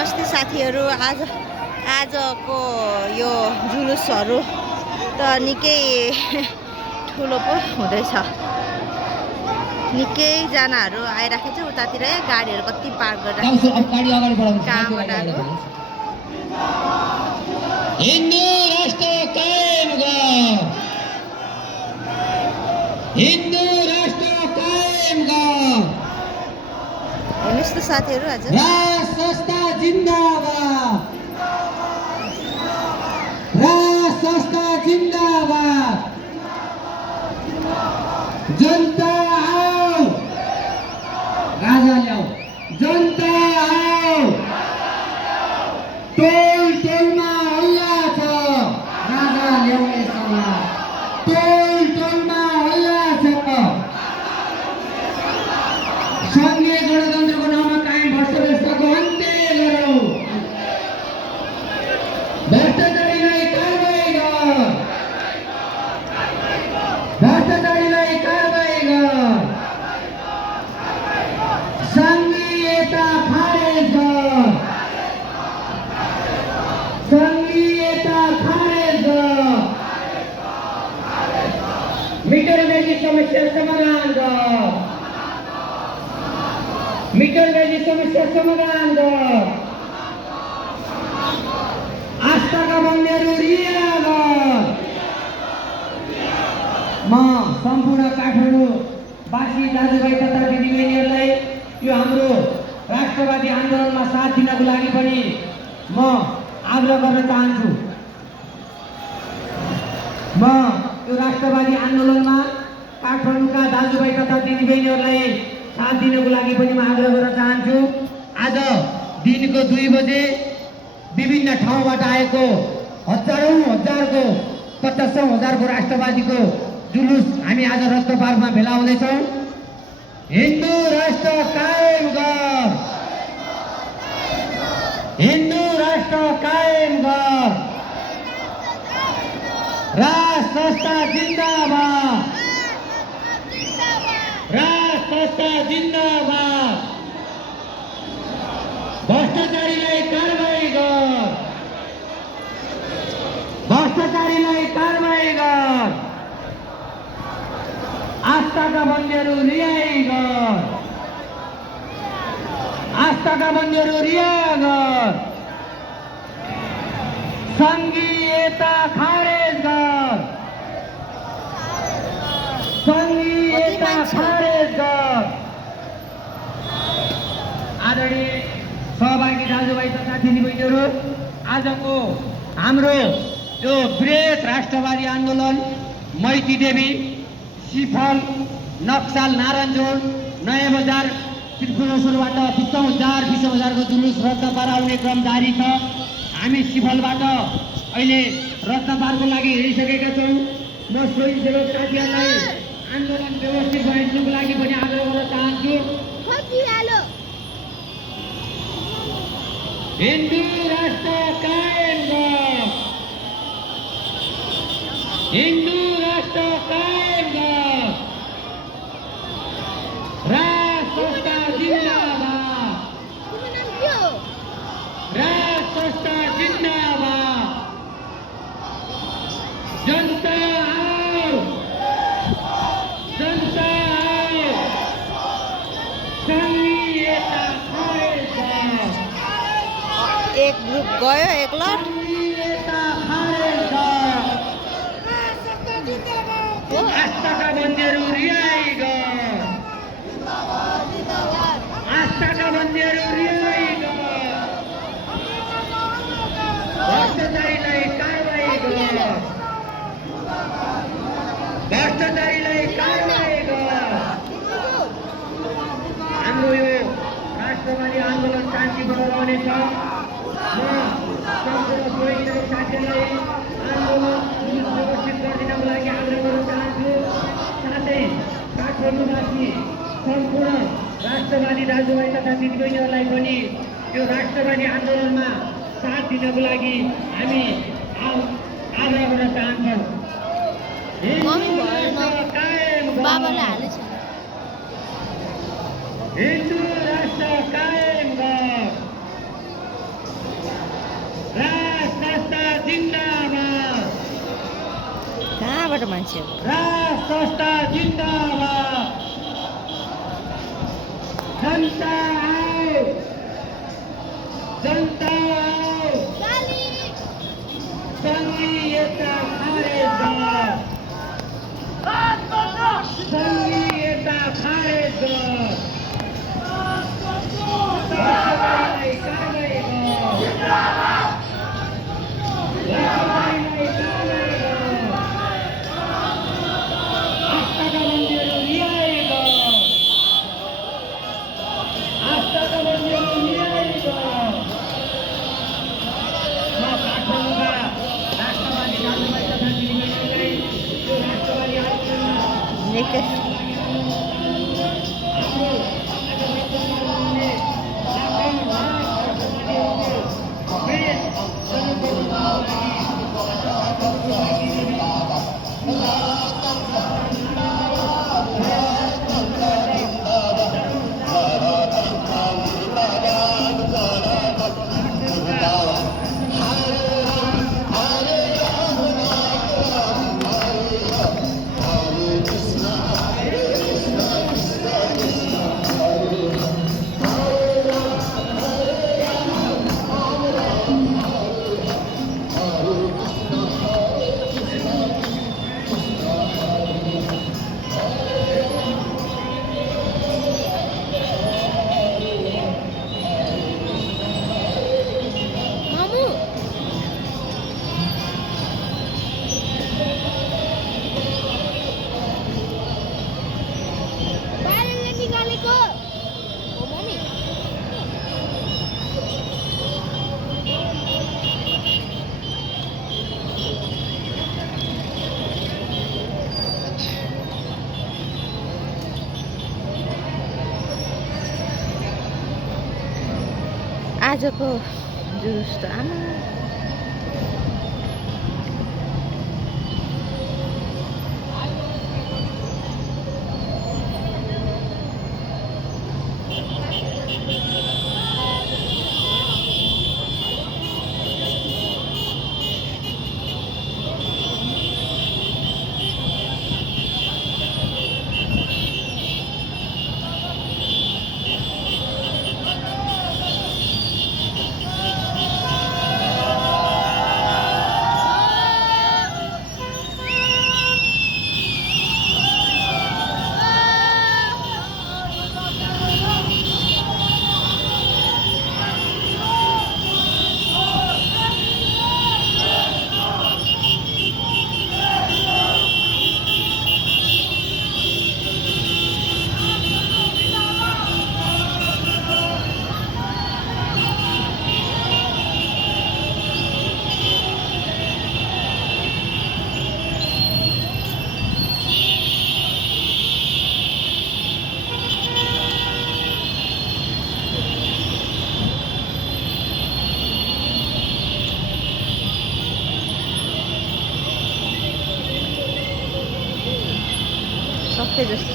नमस्ते साथीहरू। आजको यो जुलुसहरू त निकै ठुलो पो हुँदैछ। निकैजनाहरू आइराखेको छ उतातिर। गाडीहरू कति पार्क गरिरहेको छ। कहाँबाट आएको? हिन्दू राष्ट्र कायम गर, हिन्दू राष्ट्र कायम गर। हेर्नुहोस् त साथीहरू, आज राज संस्था जिन्दाबाद, राज संस्था जिन्दाबाद। जनता आओ, राजा ल्याऊ, जनता आओ। टोल टोलमा हल्ला छ, राजा ल्याउने सल्लाह। टोल टोलमा हल्ला छ। सङ्घीय गणतन्त्रको नाममा कायम भ्रष्टाचारको अन्त्य गरौँ। भ्रष्टाचारीलाई कारबाही गर, भ्रष्टाचारीलाई कारबाही गर। सङ्घीयता खारेज गर, सङ्घीयता खारेज गर। मिटरगेजी समस्या समाधान गर, मिटरगेजी समस्या समाधान गर। आस्थाका बन्नेहरू रिहा गर। म सम्पूर्ण काठमाडौँवासी दाजुभाइ तथा दिदीबहिनीहरूलाई यो हाम्रो राष्ट्रवादी आन्दोलनमा साथ दिनको लागि पनि म आग्रह गर्न चाहन्छु। म यो राष्ट्रवादी आन्दोलनमा काठमाडौँका दाजुभाइ तथा दिदीबहिनीहरूलाई साथ दिनको लागि पनि म आग्रह गर्न चाहन्छु। आज दिनको 2 बजे विभिन्न ठाउँबाट आएको हजारौं 50,000को राष्ट्रवादीको जुलुस हामी आज रक्त पार्कमा भेला हुँदैछौँ। हिन्दू राष्ट्र कायम गर, हिन्दू राष्ट्र कायम गर। राज संस्था जिन्दाबाद, राज संस्था जिन्दाबाद। भ्रष्टाचारीलाई कारबाही गर, भ्रष्टाचारीलाई कारबाही गर। आस्थाका बन्दीहरू रिहाई गर, आस्थाका बन्दीहरू रिहा गर। सङ्घीयता खारेज गर, सङ्घीयता खारेज गर। आदरणीय सहभागी दाजुभाइ तथा दिदीबहिनीहरू, आजको हाम्रो यो वृहत राष्ट्रवादी आन्दोलन मैती देवी, सिफल, नक्साल, नारायणझोड, नयाँ बजार, त्रिपुरेश्वरबाट 20,000को जुलुस रत्नपार आउने क्रम जारी छ। हामी सिफलबाट अहिले रत्नपारको लागि हिँडिसकेका छौँ। म स्वयंसेवक साथीहरूलाई आन्दोलन व्यवस्थित बनाइदिनुको लागि पनि आग्रह गर्न चाहन्छु। हिन्दू राष्ट्र कायम गर, हिन्दू राष्ट्र कायम गर। राज संस्था जिन्दाबाद, राज संस्था जिन्दाबाद। जनता आओ, जनता आओ। सङ्घीयता खारेज गर, एक ग्रुप गयो, एक लट। सङ्घीयता खारेज गर। आस्थाका बन्दीहरू रिहाई गर, आस्थाका बन्दीहरू रिहाई गर। भ्रष्टाचारीलाई कारबाही गर, भ्रष्टाचारीलाई कारबाही गर। हाम्रो यो राष्ट्रवादी आन्दोलन शान्तिपूर्ण रहनेछ। म सम्पूर्ण स्वयंसेवक साथीहरूलाई आन्दोलन व्यवस्थित गरिदिनको लागि आग्रह गर्न चाहन्छु। साथै काठमाडौँवासी सम्पूर्ण राष्ट्रवादी दाजुभाइ तथा दिदीबहिनीहरूलाई पनि यो राष्ट्रवादी आन्दोलनमा साथ दिनको लागि हामी आग्रह गर्न चाहन्छौँ। हिन्दू राष्ट्र कायम गर, हिन्दू राष्ट्र कायम गर। मान्छेहरू। राष्ट्र संस्था जिन्दाबाद, जनता आओ, जनता आओ, संघीयता खारेज गर, संघीयता खारेज गर, राष्ट्रवादीलाई कारबाही गर, राष्ट्रवादीलाई कारबाही गर, आस्थाका मन्दिरहरू रिहाई गर, आस्थाका मन्दिरहरू रिहाई गर। म काठमाडौँका राष्ट्रवादी दाजुभाइ तथा दिदीबहिनीहरूलाई यो राष्ट्रवादी आन्दोलनमा निकै आजको जुलुस त आमा सबै जस्तो